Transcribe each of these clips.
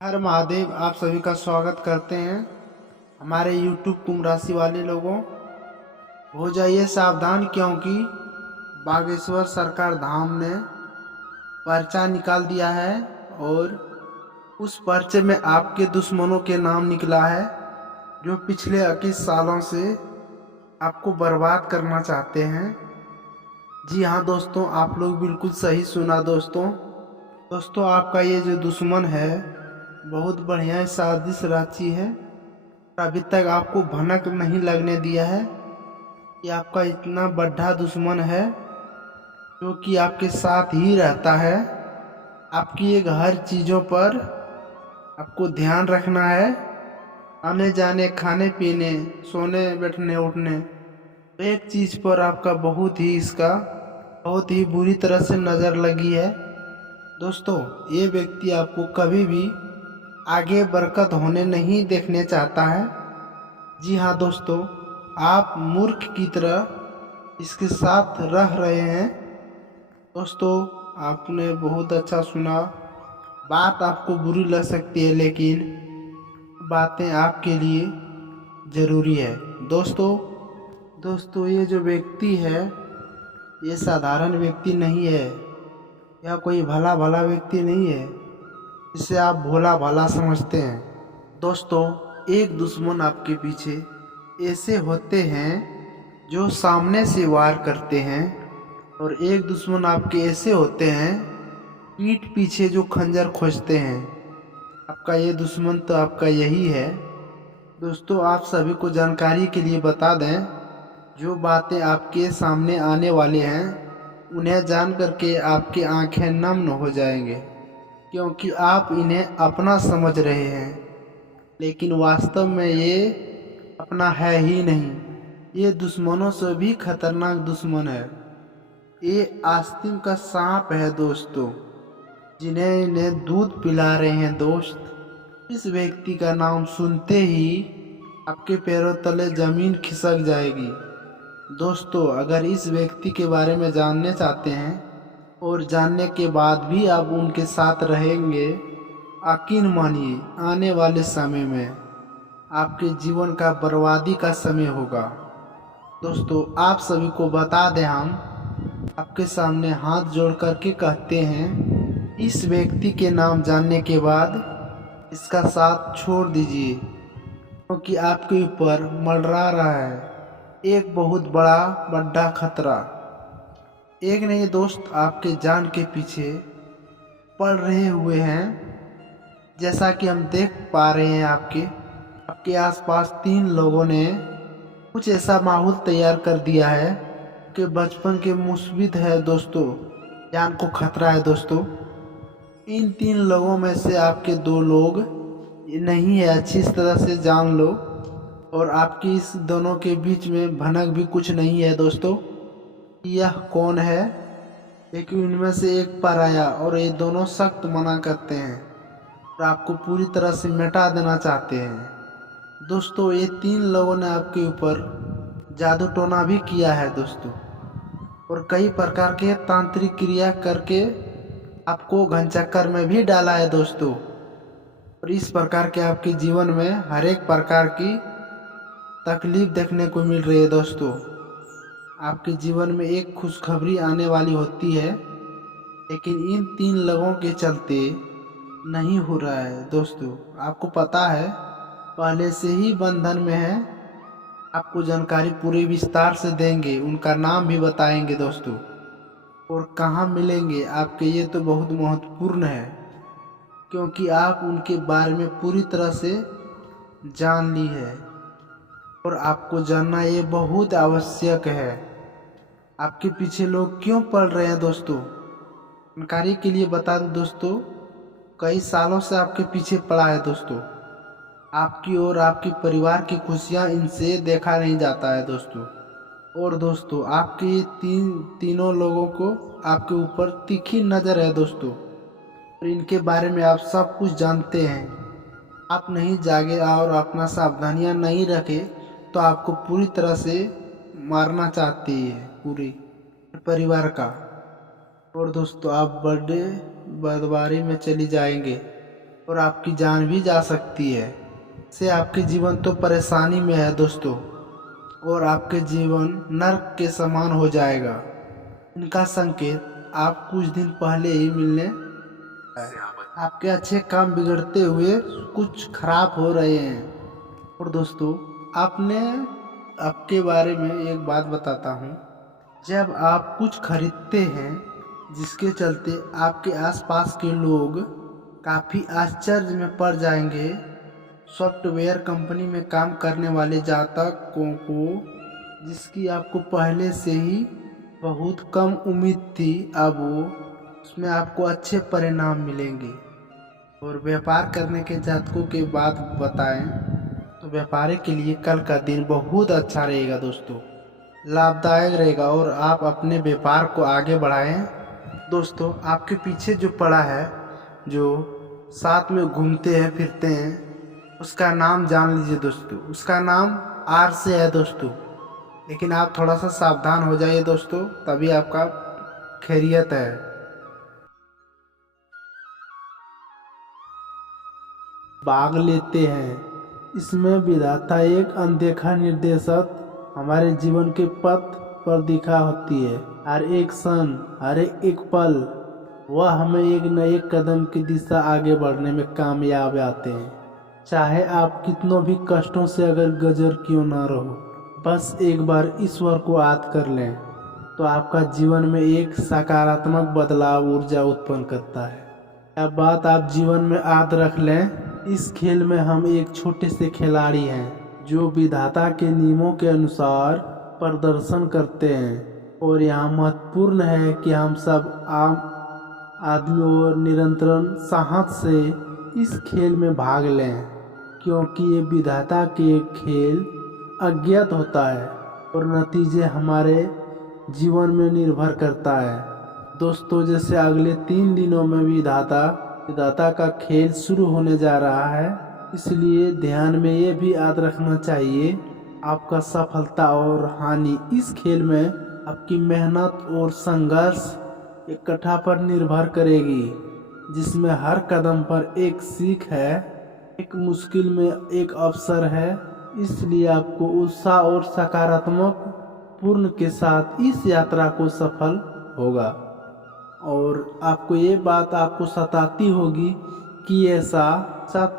हर महादेव, आप सभी का स्वागत करते हैं हमारे YouTube कुंभ राशि वाले लोगों। हो जाइए सावधान, क्योंकि बागेश्वर सरकार धाम ने पर्चा निकाल दिया है और उस पर्चे में आपके दुश्मनों के नाम निकला है जो पिछले 21 सालों से आपको बर्बाद करना चाहते हैं। जी हाँ दोस्तों, आप लोग बिल्कुल सही सुना दोस्तों, आपका ये जो दुश्मन है बहुत बढ़िया साजिश रची है। अभी तक आपको भनक नहीं लगने दिया है कि आपका इतना बड़ा दुश्मन है जो कि आपके साथ ही रहता है। आपकी एक हर चीज़ों पर आपको ध्यान रखना है, आने जाने, खाने पीने, सोने बैठने उठने, तो एक चीज़ पर आपका बहुत ही बुरी तरह से नज़र लगी है। दोस्तों, ये व्यक्ति आपको कभी भी आगे बरकत होने नहीं देखने चाहता है। जी हाँ दोस्तों, आप मूर्ख की तरह इसके साथ रह रहे हैं। दोस्तों, आपने बहुत अच्छा सुना। बात आपको बुरी लग सकती है, लेकिन बातें आपके लिए ज़रूरी है। दोस्तों, ये जो व्यक्ति है ये साधारण व्यक्ति नहीं है, या कोई भला भला व्यक्ति नहीं है जिसे आप भोला भाला समझते हैं। दोस्तों, एक दुश्मन आपके पीछे ऐसे होते हैं जो सामने से वार करते हैं, और एक दुश्मन आपके ऐसे होते हैं पीठ पीछे जो खंजर खोजते हैं। आपका ये दुश्मन तो आपका यही है। दोस्तों, आप सभी को जानकारी के लिए बता दें, जो बातें आपके सामने आने वाले हैं उन्हें जान करके आपकी आंखें नम हो जाएंगे, क्योंकि आप इन्हें अपना समझ रहे हैं, लेकिन वास्तव में ये अपना है ही नहीं। ये दुश्मनों से भी खतरनाक दुश्मन है। ये आस्तीन का सांप है दोस्तों, जिन्हें इन्हें दूध पिला रहे हैं दोस्त। इस व्यक्ति का नाम सुनते ही आपके पैरों तले जमीन खिसक जाएगी। दोस्तों, अगर इस व्यक्ति के बारे में जानने चाहते हैं और जानने के बाद भी आप उनके साथ रहेंगे, यकीन मानिए आने वाले समय में आपके जीवन का बर्बादी का समय होगा। दोस्तों, आप सभी को बता दें, हम आपके सामने हाथ जोड़ करके कहते हैं, इस व्यक्ति के नाम जानने के बाद इसका साथ छोड़ दीजिए, क्योंकि आपके ऊपर मंडरा रहा है एक बहुत बड़ा खतरा। एक नहीं दोस्त, आपके जान के पीछे पड़ रहे हुए हैं। जैसा कि हम देख पा रहे हैं, आपके आसपास 3 लोगों ने कुछ ऐसा माहौल तैयार कर दिया है कि बचपन के मुसीबत है दोस्तों, जान को खतरा है दोस्तों। इन 3 लोगों में से आपके 2 लोग नहीं है, अच्छी तरह से जान लो, और आपकी इस दोनों के बीच में भनक भी कुछ नहीं है दोस्तों। यह कौन है? लेकिन इनमें से एक पर आया, और ये दोनों सख्त मना करते हैं और आपको पूरी तरह से मिटा देना चाहते हैं। दोस्तों, ये 3 लोगों ने आपके ऊपर जादू टोना भी किया है दोस्तों, और कई प्रकार के तांत्रिक क्रिया करके आपको घनचक्कर में भी डाला है दोस्तों। और इस प्रकार के आपके जीवन में हर एक प्रकार की तकलीफ देखने को मिल रही है दोस्तों। आपके जीवन में एक खुशखबरी आने वाली होती है, लेकिन इन 3 लोगों के चलते नहीं हो रहा है दोस्तों। आपको पता है, पहले से ही बंधन में है। आपको जानकारी पूरे विस्तार से देंगे, उनका नाम भी बताएंगे दोस्तों, और कहाँ मिलेंगे आपके, ये तो बहुत महत्वपूर्ण है, क्योंकि आप उनके बारे में पूरी तरह से जान ली है, और आपको जानना ये बहुत आवश्यक है। आपके पीछे लोग क्यों पड़ रहे हैं दोस्तों? जानकारी के लिए बता दूं दोस्तों, कई सालों से आपके पीछे पड़ा है दोस्तों। आपकी और आपके परिवार की खुशियां इनसे देखा नहीं जाता है दोस्तों। और दोस्तों, आपके ये तीनों लोगों को आपके ऊपर तीखी नज़र है दोस्तों, और इनके बारे में आप सब कुछ जानते हैं। आप नहीं जागे और अपना सावधानियां नहीं रखे तो आपको पूरी तरह से मारना चाहती है पूरी परिवार का। और दोस्तों, आप बड़े बदबारी में चली जाएंगे। और आपकी जान भी जा सकती है। इससे आपके जीवन तो परेशानी में है दोस्तों, और आपके जीवन नर्क के समान हो जाएगा। इनका संकेत आप कुछ दिन पहले ही मिलने है। आपके अच्छे काम बिगड़ते हुए कुछ खराब हो रहे हैं। और दोस्तों, आपके बारे में एक बात बताता हूँ। जब आप कुछ खरीदते हैं जिसके चलते आपके आसपास के लोग काफ़ी आश्चर्य में पड़ जाएंगे, सॉफ्टवेयर कंपनी में काम करने वाले जातकों को, जिसकी आपको पहले से ही बहुत कम उम्मीद थी, अब उसमें आपको अच्छे परिणाम मिलेंगे। और व्यापार करने के जातकों के बात बताएं तो व्यापारी के लिए कल का दिन बहुत अच्छा रहेगा दोस्तों, लाभदायक रहेगा और आप अपने व्यापार को आगे बढ़ाएं। दोस्तों, आपके पीछे जो पड़ा है, जो साथ में घूमते हैं फिरते हैं, उसका नाम जान लीजिए दोस्तों। उसका नाम आर से है दोस्तों, लेकिन आप थोड़ा सा सावधान हो जाइए दोस्तों, तभी आपका खैरियत है। भाग लेते हैं। इसमें विधाता एक अनदेखा निर्देशक हमारे जीवन के पथ पर दिखा होती है। हर एक क्षण, हर एक पल वह हमें एक नए कदम की दिशा आगे बढ़ने में कामयाब आते हैं। चाहे आप कितनों भी कष्टों से अगर गुजर क्यों ना रहो, बस एक बार ईश्वर को याद कर लें तो आपका जीवन में एक सकारात्मक बदलाव ऊर्जा उत्पन्न करता है। यह बात आप जीवन में याद रख लें। इस खेल में हम एक छोटे से खिलाड़ी हैं जो विधाता के नियमों के अनुसार प्रदर्शन करते हैं, और यहाँ महत्वपूर्ण है कि हम सब आम आदमी और निरंतर साहस से इस खेल में भाग लें, क्योंकि ये विधाता के खेल अज्ञात होता है और नतीजे हमारे जीवन में निर्भर करता है। दोस्तों, जैसे अगले 3 दिनों में विधाता का खेल शुरू होने जा रहा है, इसलिए ध्यान में ये भी याद रखना चाहिए, आपका सफलता और हानि इस खेल में आपकी मेहनत और संघर्ष इकट्ठा पर निर्भर करेगी, जिसमें हर कदम पर एक सीख है, एक मुश्किल में एक अवसर है। इसलिए आपको उत्साह और सकारात्मक पूर्ण के साथ इस यात्रा को सफल होगा। और आपको ये बात आपको सताती होगी कि ऐसा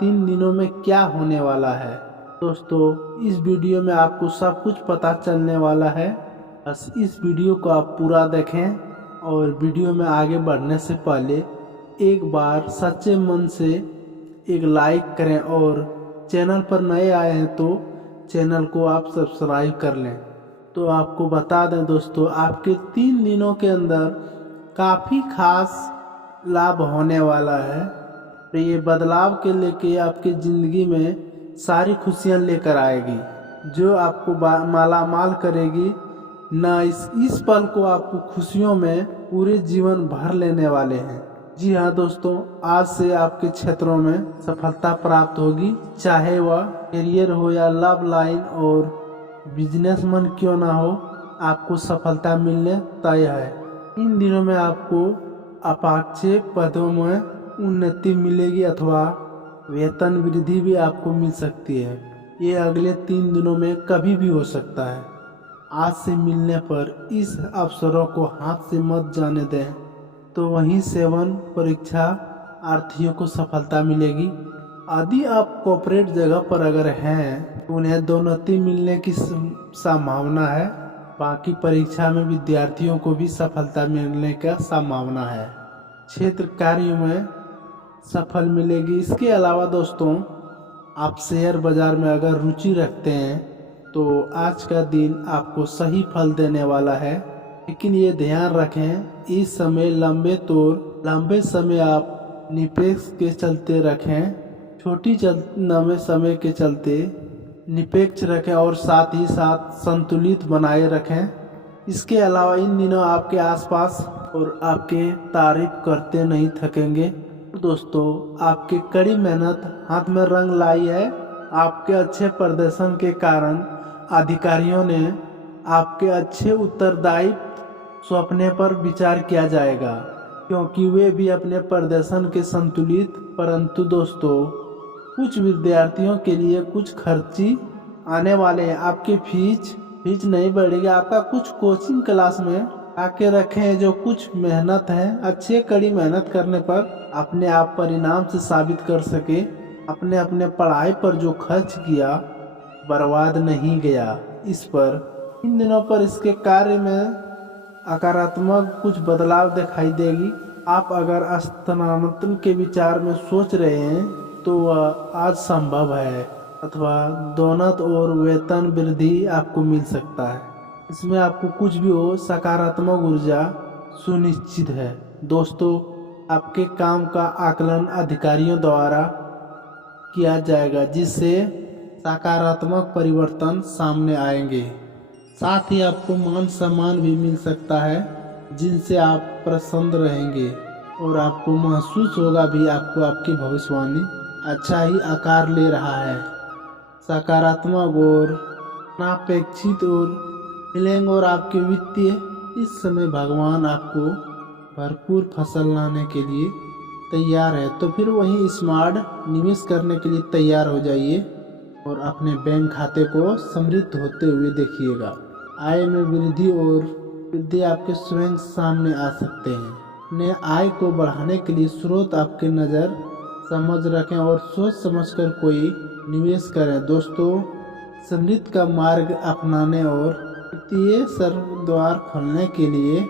3 दिनों में क्या होने वाला है। दोस्तों, इस वीडियो में आपको सब कुछ पता चलने वाला है। बस इस वीडियो को आप पूरा देखें, और वीडियो में आगे बढ़ने से पहले एक बार सच्चे मन से एक लाइक करें, और चैनल पर नए आए हैं तो चैनल को आप सब्सक्राइब कर लें। तो आपको बता दें दोस्तों, आपके 3 दिनों के अंदर काफ़ी खास लाभ होने वाला है। तो ये बदलाव के लेके आपकी ज़िंदगी में सारी खुशियाँ लेकर आएगी, जो आपको मालामाल करेगी। ना इस पल को आपको खुशियों में पूरे जीवन भर लेने वाले हैं। जी हाँ दोस्तों, आज से आपके क्षेत्रों में सफलता प्राप्त होगी, चाहे वह करियर हो या लव लाइन और बिजनेसमैन क्यों ना हो, आपको सफलता मिलने तय है। इन दिनों में आपको अपेक्षित पदों में उन्नति मिलेगी अथवा वेतन वृद्धि भी आपको मिल सकती है। ये अगले 3 दिनों में कभी भी हो सकता है। आज से मिलने पर इस अवसरों को हाथ से मत जाने दें, तो वहीं 7 परीक्षार्थियों को सफलता मिलेगी। यदि आप कॉर्पोरेट जगह पर अगर हैं तो उन्हें दोन्नति मिलने की संभावना है। बाकी परीक्षा में विद्यार्थियों को भी सफलता मिलने का संभावना है। क्षेत्र कार्यों में सफल मिलेगी। इसके अलावा दोस्तों, आप शेयर बाजार में अगर रुचि रखते हैं तो आज का दिन आपको सही फल देने वाला है। लेकिन ये ध्यान रखें, इस समय लंबे समय आप निरपेक्ष के चलते रखें, छोटी लंबे समय के चलते निरपेक्ष रखें और साथ ही साथ संतुलित बनाए रखें। इसके अलावा इन दिनों आपके आसपास और आपके तारीफ करते नहीं थकेंगे। दोस्तों, आपकी कड़ी मेहनत हाथ में रंग लाई है। आपके अच्छे प्रदर्शन के कारण अधिकारियों ने आपके अच्छे उत्तरदायित्व सौंपने पर विचार किया जाएगा, क्योंकि वे भी अपने प्रदर्शन के संतुलित परंतु दोस्तों कुछ विद्यार्थियों के लिए कुछ खर्ची आने वाले हैं। आपकी फीस नहीं बढ़ेगी। आपका कुछ कोचिंग क्लास में आके रखे हैं जो कुछ मेहनत है, अच्छे कड़ी मेहनत करने पर अपने आप परिणाम से साबित कर सके। अपने पढ़ाई पर जो खर्च किया बर्बाद नहीं गया। इस पर इन दिनों पर इसके कार्य में सकारात्मक कुछ बदलाव दिखाई देगी। आप अगर स्थानांतरण के विचार में सोच रहे हैं तो वह आज संभव है, अथवा दोनों और वेतन वृद्धि आपको मिल सकता है। इसमें आपको कुछ भी हो, सकारात्मक ऊर्जा सुनिश्चित है। दोस्तों आपके काम का आकलन अधिकारियों द्वारा किया जाएगा, जिससे सकारात्मक परिवर्तन सामने आएंगे। साथ ही आपको मान सम्मान भी मिल सकता है, जिनसे आप प्रसन्न रहेंगे और आपको महसूस होगा भी आपको आपकी भविष्यवाणी अच्छा ही आकार ले रहा है। सकारात्मक और अनापेक्षित और मिलेंगे और आपके वित्तीय इस समय भगवान आपको भरपूर फसल लाने के लिए तैयार है। तो फिर वहीं स्मार्ट निवेश करने के लिए तैयार हो जाइए और अपने बैंक खाते को समृद्ध होते हुए देखिएगा। आय में वृद्धि और वृद्धि आपके स्वयं सामने आ सकते हैं। अपने आय को बढ़ाने के लिए स्रोत आपके नज़र समझ रखें और सोच समझकर कोई निवेश करें। दोस्तों समृद्धि का मार्ग अपनाने और वित्तीय द्वार खोलने के लिए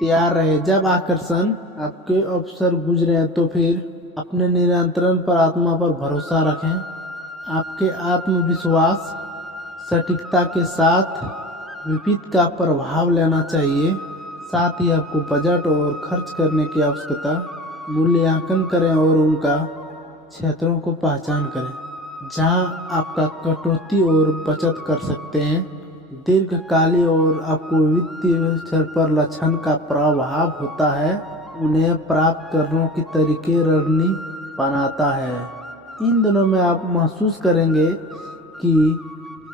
तैयार रहे। जब आकर्षण आपके अवसर गुजरे तो फिर अपने नियंत्रण पर आत्मा पर भरोसा रखें। आपके आत्मविश्वास सटीकता के साथ विपरीत का प्रभाव लेना चाहिए। साथ ही आपको बजट और खर्च करने की आवश्यकता मूल्यांकन करें और उनका क्षेत्रों को पहचान करें जहां आपका कटौती और बचत कर सकते हैं। दीर्घकालीन और आपको वित्तीय स्तर पर लक्षण का प्रभाव होता है, उन्हें प्राप्त करने के तरीके रणनीति बनाता है। इन दिनों में आप महसूस करेंगे कि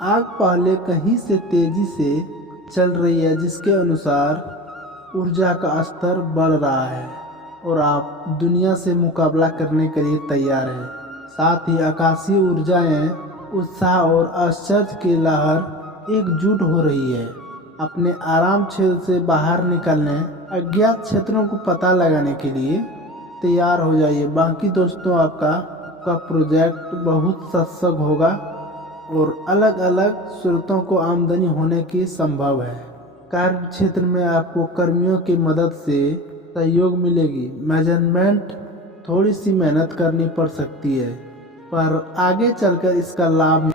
आग पहले कहीं से तेजी से चल रही है, जिसके अनुसार ऊर्जा का स्तर बढ़ रहा है और आप दुनिया से मुकाबला करने के लिए तैयार हैं। साथ ही आकाशीय ऊर्जाएं उत्साह और आश्चर्य की लहर एकजुट हो रही है। अपने आराम क्षेत्र से बाहर निकलने, अज्ञात क्षेत्रों को पता लगाने के लिए तैयार हो जाइए। बाकी दोस्तों आपका प्रोजेक्ट बहुत सशक्त होगा और अलग अलग स्रोतों को आमदनी होने की संभव है। कार्य क्षेत्र में आपको कर्मियों की मदद से सहयोग मिलेगी। मैनेजमेंट थोड़ी सी मेहनत करनी पड़ सकती है, पर आगे चलकर इसका लाभ